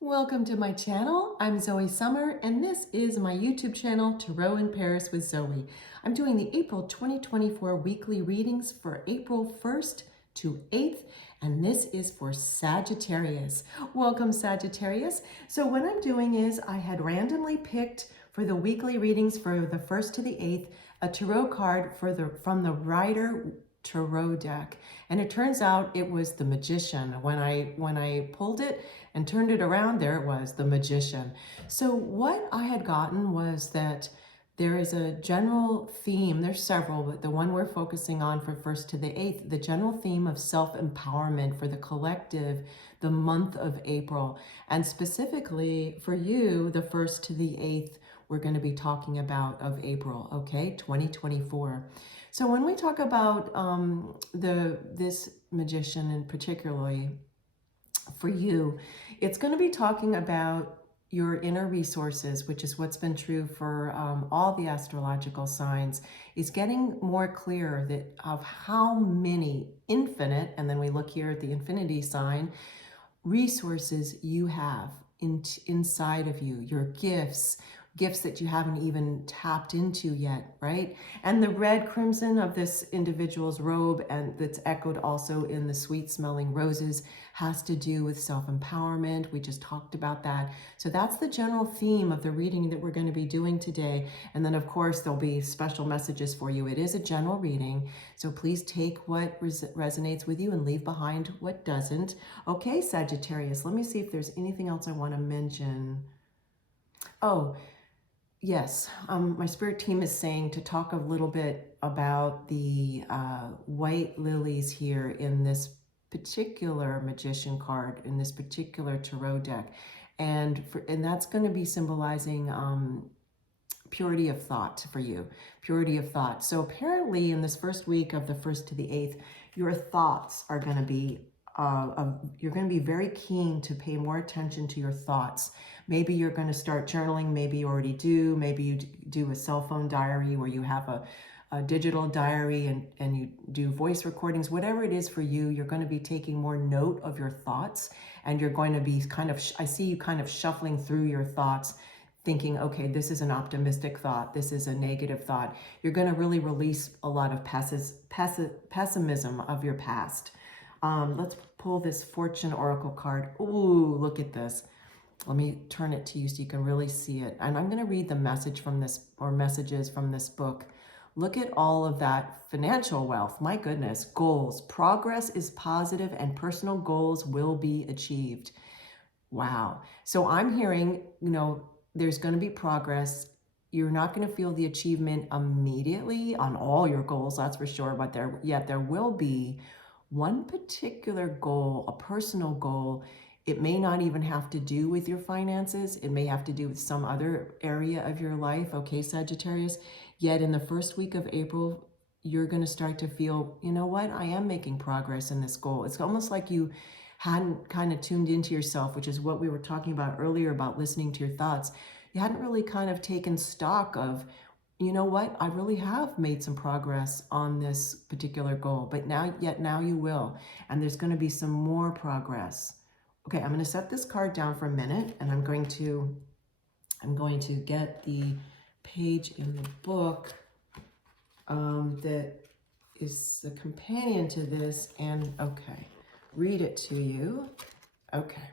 Welcome to my channel. I'm Zoe Summer, and this is my YouTube channel, Tarot in Paris with Zoe. I'm doing the April 2024 weekly readings for April 1st to 8th, and this is for Sagittarius. Welcome, Sagittarius. So what I'm doing is I had randomly picked for the weekly readings for the 1st to the 8th, a tarot card from the Rider Tarot deck, and it turns out it was the Magician. When I pulled it and turned it around, there it was, the Magician. So what I had gotten was that there is a general theme. There's several, but the one we're focusing on for 1st to the 8th, the general theme of self-empowerment for the collective, the month of April. And specifically for you, the 1st to the 8th, we're going to be talking about of April, okay, 2024. So when we talk about this Magician, and particularly for you, it's going to be talking about your inner resources, which is what's been true for all the astrological signs, is getting more clear that of how many infinite, and then we look here at the infinity sign, resources you have inside of you, your gifts that you haven't even tapped into yet, right? And the red crimson of this individual's robe, and that's echoed also in the sweet smelling roses, has to do with self-empowerment. We just talked about that. So that's the general theme of the reading that we're going to be doing today. And then of course there'll be special messages for you. It is a general reading, so please take what resonates with you and leave behind what doesn't. Okay, Sagittarius, let me see if there's anything else I want to mention. Oh, yes, my spirit team is saying to talk a little bit about the white lilies here in this particular Magician card, in this particular tarot deck. And that's going to be symbolizing purity of thought for you, purity of thought. So apparently in this first week of the 1st to the 8th, your thoughts are going to be you're going to be very keen to pay more attention to your thoughts. Maybe you're going to start journaling. Maybe you already do. Maybe you do a cell phone diary where you have a digital diary and you do voice recordings. Whatever it is for you, you're going to be taking more note of your thoughts, and you're going to be kind of, I see you kind of shuffling through your thoughts, thinking, okay, this is an optimistic thought, this is a negative thought. You're going to really release a lot of pessimism of your past. Let's pull this Fortune Oracle card. Ooh, look at this. Let me turn it to you so you can really see it. And I'm going to read the message from this, or messages from this book. Look at all of that financial wealth. My goodness. Goals. Progress is positive and personal goals will be achieved. Wow. So I'm hearing, there's going to be progress. You're not going to feel the achievement immediately on all your goals, that's for sure. But there will be one particular goal, a personal goal. It may not even have to do with your finances. It may have to do with some other area of your life, okay, Sagittarius? Yet in the first week of April, you're going to start to feel, you know what, I am making progress in this goal. It's almost like you hadn't kind of tuned into yourself, which is what we were talking about earlier about listening to your thoughts. You hadn't really kind of taken stock of, you know what, I really have made some progress on this particular goal, but now you will, and there's going to be some more progress. Okay, I'm going to set this card down for a minute, and I'm going to get the page in the book that is the companion to this, and okay, read it to you. Okay,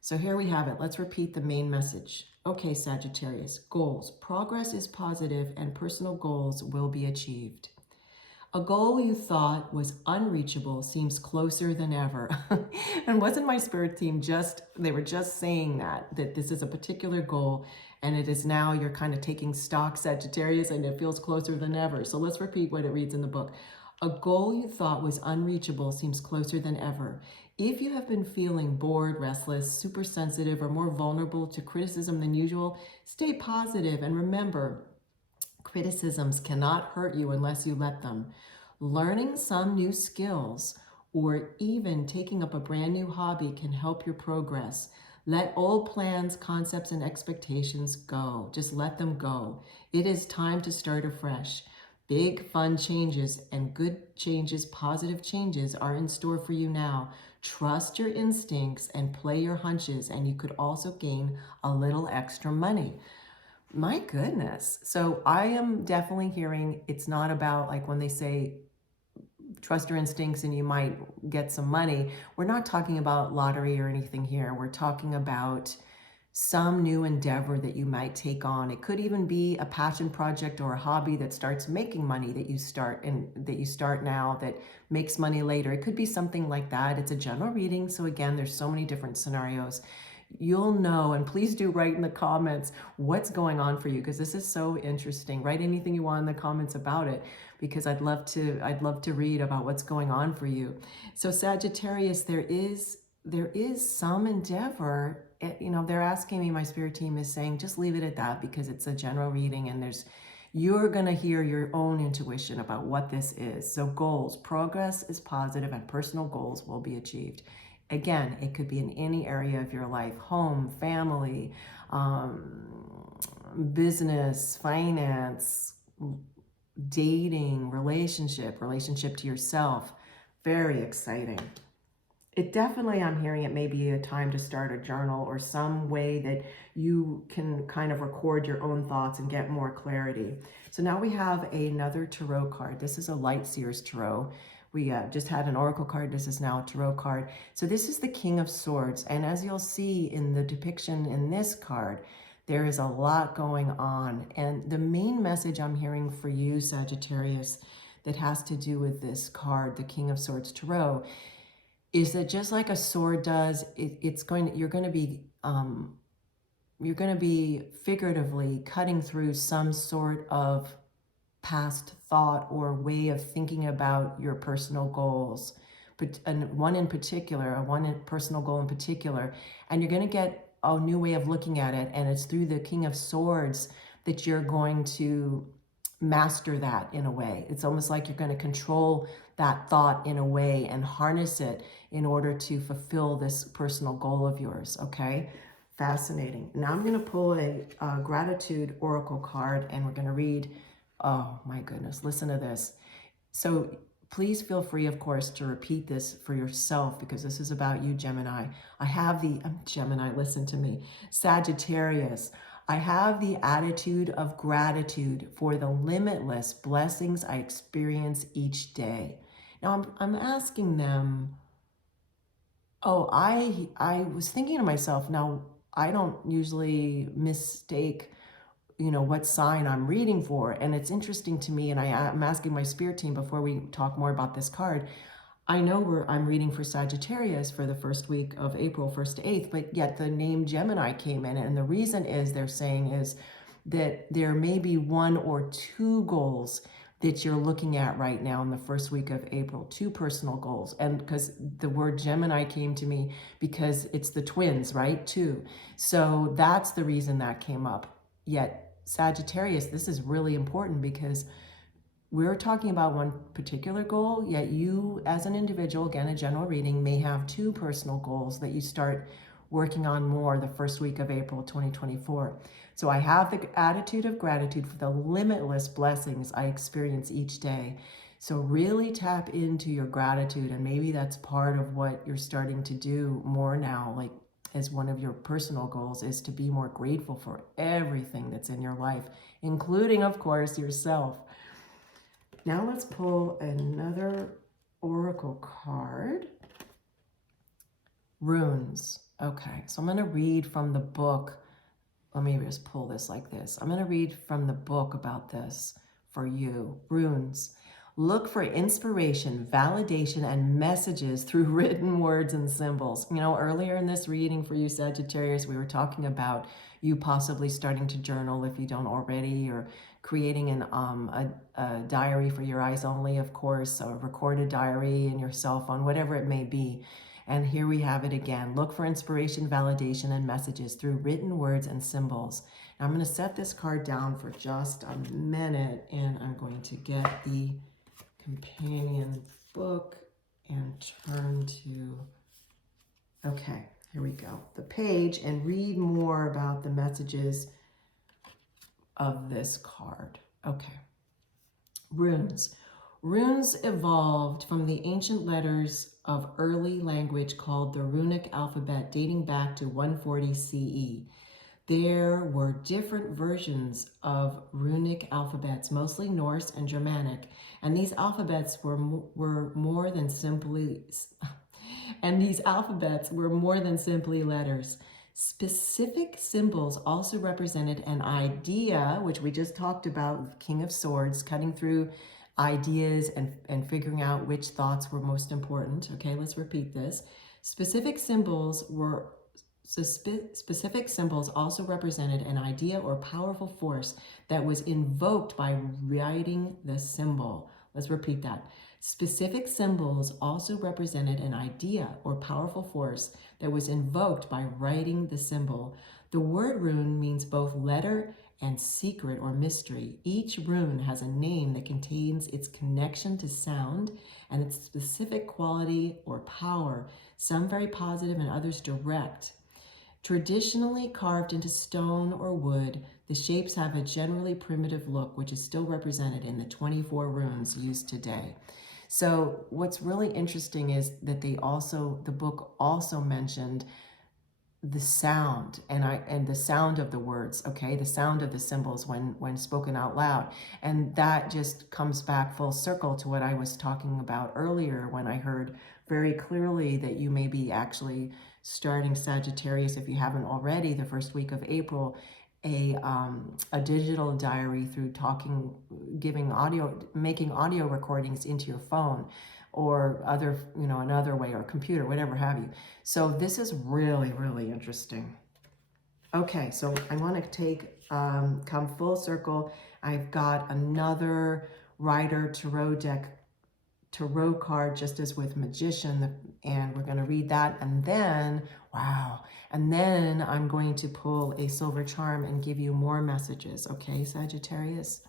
so here we have it. Let's repeat the main message. Okay, Sagittarius, goals. Progress is positive and personal goals will be achieved. A goal you thought was unreachable seems closer than ever. And wasn't my spirit team they were just saying that this is a particular goal, and it is now you're kind of taking stock, Sagittarius, and it feels closer than ever. So let's repeat what it reads in the book. A goal you thought was unreachable seems closer than ever. If you have been feeling bored, restless, super sensitive, or more vulnerable to criticism than usual, stay positive and remember, criticisms cannot hurt you unless you let them. Learning some new skills or even taking up a brand new hobby can help your progress. Let old plans, concepts, and expectations go. Just let them go. It is time to start afresh. Big fun changes and good changes, positive changes are in store for you now. Trust your instincts and play your hunches, and you could also gain a little extra money. My goodness. So I am definitely hearing it's not about like when they say trust your instincts and you might get some money. We're not talking about lottery or anything here. We're talking about some new endeavor that you might take on. It could even be a passion project or a hobby that starts making money that you start now that makes money later. It could be something like that. It's a general reading. So again, there's so many different scenarios. You'll know, and please do write in the comments what's going on for you, because this is so interesting. Write anything you want in the comments about it, because I'd love to read about what's going on for you. So Sagittarius, there is some endeavor. You know, they're asking me, my spirit team is saying, just leave it at that, because it's a general reading and you're going to hear your own intuition about what this is. So goals, progress is positive and personal goals will be achieved. Again, it could be in any area of your life: home, family, business, finance, dating, relationship to yourself. Very exciting. It definitely, I'm hearing it may be a time to start a journal or some way that you can kind of record your own thoughts and get more clarity. So now we have another tarot card. This is a Light Seers Tarot. We just had an oracle card. This is now a tarot card. So this is the King of Swords. And as you'll see in the depiction in this card, there is a lot going on. And the main message I'm hearing for you, Sagittarius, that has to do with this card, the King of Swords Tarot, is that just like a sword does, you're going to be figuratively cutting through some sort of past thought or way of thinking about your personal goals, but one personal goal in particular, and you're going to get a new way of looking at it, and it's through the King of Swords that you're going to master that in a way. It's almost like you're going to control that thought in a way and harness it in order to fulfill this personal goal of yours. Okay, fascinating. Now I'm going to pull a gratitude oracle card, and we're going to read. Oh my goodness, listen to this. So please feel free, of course, to repeat this for yourself, because this is about you, Gemini. Gemini, listen to me. Sagittarius, I have the attitude of gratitude for the limitless blessings I experience each day. Now I'm asking them, I was thinking to myself, now I don't usually mistake what sign I'm reading for. And it's interesting to me, and I'm asking my spirit team before we talk more about this card. I know I'm reading for Sagittarius for the first week of April 1st to 8th, but yet the name Gemini came in. And the reason is they're saying is that there may be one or two goals that you're looking at right now in the first week of April, two personal goals. And because the word Gemini came to me because it's the twins, right? Two. So that's the reason that came up. Yet Sagittarius, this is really important because we're talking about one particular goal, yet you as an individual, again, a general reading, may have two personal goals that you start working on more the first week of April 2024. So I have the attitude of gratitude for the limitless blessings I experience each day. So really tap into your gratitude, and maybe that's part of what you're starting to do more now, like as one of your personal goals, is to be more grateful for everything that's in your life, including, of course, yourself. Now let's pull another oracle card. Runes. Okay, so I'm going to read from the book. Let me just pull this like this. I'm going to read from the book about this for you. Runes. Look for inspiration, validation, and messages through written words and symbols. Earlier in this reading for you, Sagittarius, we were talking about you possibly starting to journal if you don't already, or creating a diary for your eyes only, of course, a recorded diary in your cell phone, whatever it may be. And here we have it again. Look for inspiration, validation, and messages through written words and symbols. Now I'm going to set this card down for just a minute, and I'm going to get the companion book and turn to, okay, here we go, the page, and read more about the messages of this card. Okay. Runes. Runes evolved from the ancient letters of early language called the runic alphabet dating back to 140 CE. There were different versions of runic alphabets, mostly Norse and Germanic, and these alphabets were more than simply letters. Specific symbols also represented an idea, which we just talked about, King of Swords, cutting through ideas and figuring out which thoughts were most important. Okay, let's repeat this. Specific symbols also represented an idea or powerful force that was invoked by writing the symbol. Let's repeat that. Specific symbols also represented an idea or powerful force that was invoked by writing the symbol. The word rune means both letter and secret or mystery. Each rune has a name that contains its connection to sound and its specific quality or power, some very positive and others direct. Traditionally carved into stone or wood, the shapes have a generally primitive look, which is still represented in the 24 runes used today. So what's really interesting is that the book also mentioned the sound and the sound of the words, okay, the sound of the symbols when spoken out loud. And that just comes back full circle to what I was talking about earlier when I heard very clearly that you may be actually starting, Sagittarius, if you haven't already, the first week of April, a digital diary through talking, making audio recordings into your phone or another way, or computer, whatever have you. So this is really, really interesting. Okay, so I want to come full circle. I've got another Rider tarot card, just as with Magician, and we're going to read that, and then, wow, and then I'm going to pull a silver charm and give you more messages, okay, Sagittarius?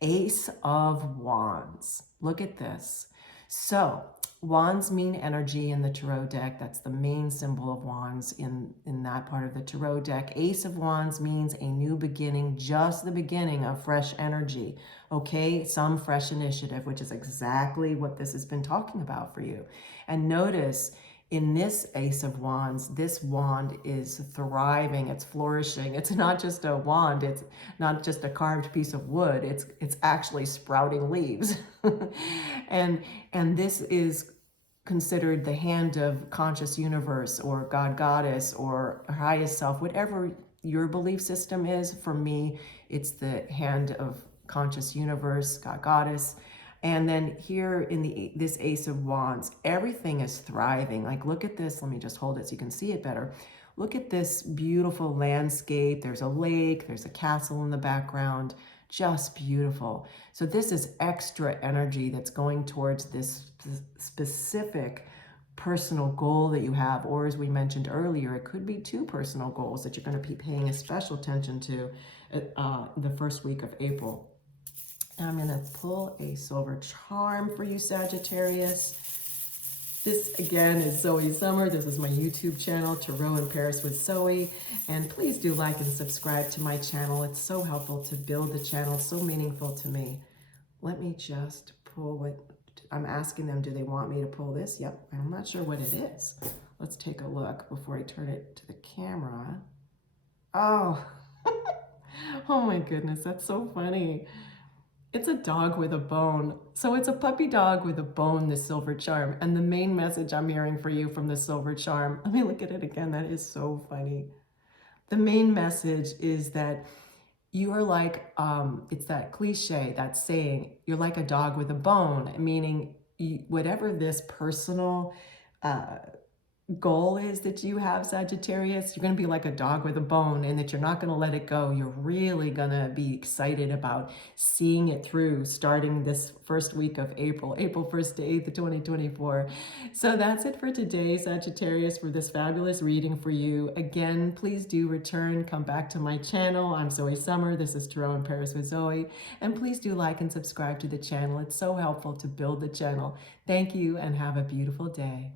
Ace of Wands. Look at this. So wands mean energy in the tarot deck. That's the main symbol of wands in that part of the tarot deck. Ace of Wands means a new beginning, just the beginning of fresh energy. Okay, some fresh initiative, which is exactly what this has been talking about for you. And notice in this Ace of Wands, this wand is thriving, it's flourishing. It's not just a wand, it's not just a carved piece of wood, it's actually sprouting leaves. and this is considered the hand of conscious universe or God Goddess or highest self, whatever your belief system is. For me, it's the hand of conscious universe, God Goddess. And then here in this Ace of Wands, everything is thriving. Like, look at this. Let me just hold it so you can see it better. Look at this beautiful landscape. There's a lake, there's a castle in the background, just beautiful. So this is extra energy that's going towards this specific personal goal that you have, or as we mentioned earlier, it could be two personal goals that you're going to be paying a special attention to the first week of April. I'm going to pull a silver charm for you, Sagittarius. This, again, is Zoe Summer. This is my YouTube channel, Tarot in Paris with Zoe. And please do like and subscribe to my channel. It's so helpful to build the channel. It's so meaningful to me. Let me just pull what I'm asking them. Do they want me to pull this? Yep. I'm not sure what it is. Let's take a look before I turn it to the camera. Oh, oh my goodness. That's so funny. It's a dog with a bone. So it's a puppy dog with a bone, the silver charm. And the main message I'm hearing for you from the silver charm, let me look at it again. That is so funny. The main message is that you are like, it's that cliche, that saying, you're like a dog with a bone, meaning whatever this personal goal is that you have, Sagittarius, you're going to be like a dog with a bone, and that you're not going to let it go. You're really going to be excited about seeing it through, starting this first week of April 1st to 8th, 2024. So that's it for today, Sagittarius, for this fabulous reading for you. Again, please do return, come back to my channel. I'm Zoe Summer. This is Tarot in Paris with Zoe. And please do like and subscribe to the channel. It's so helpful to build the channel. Thank you and have a beautiful day.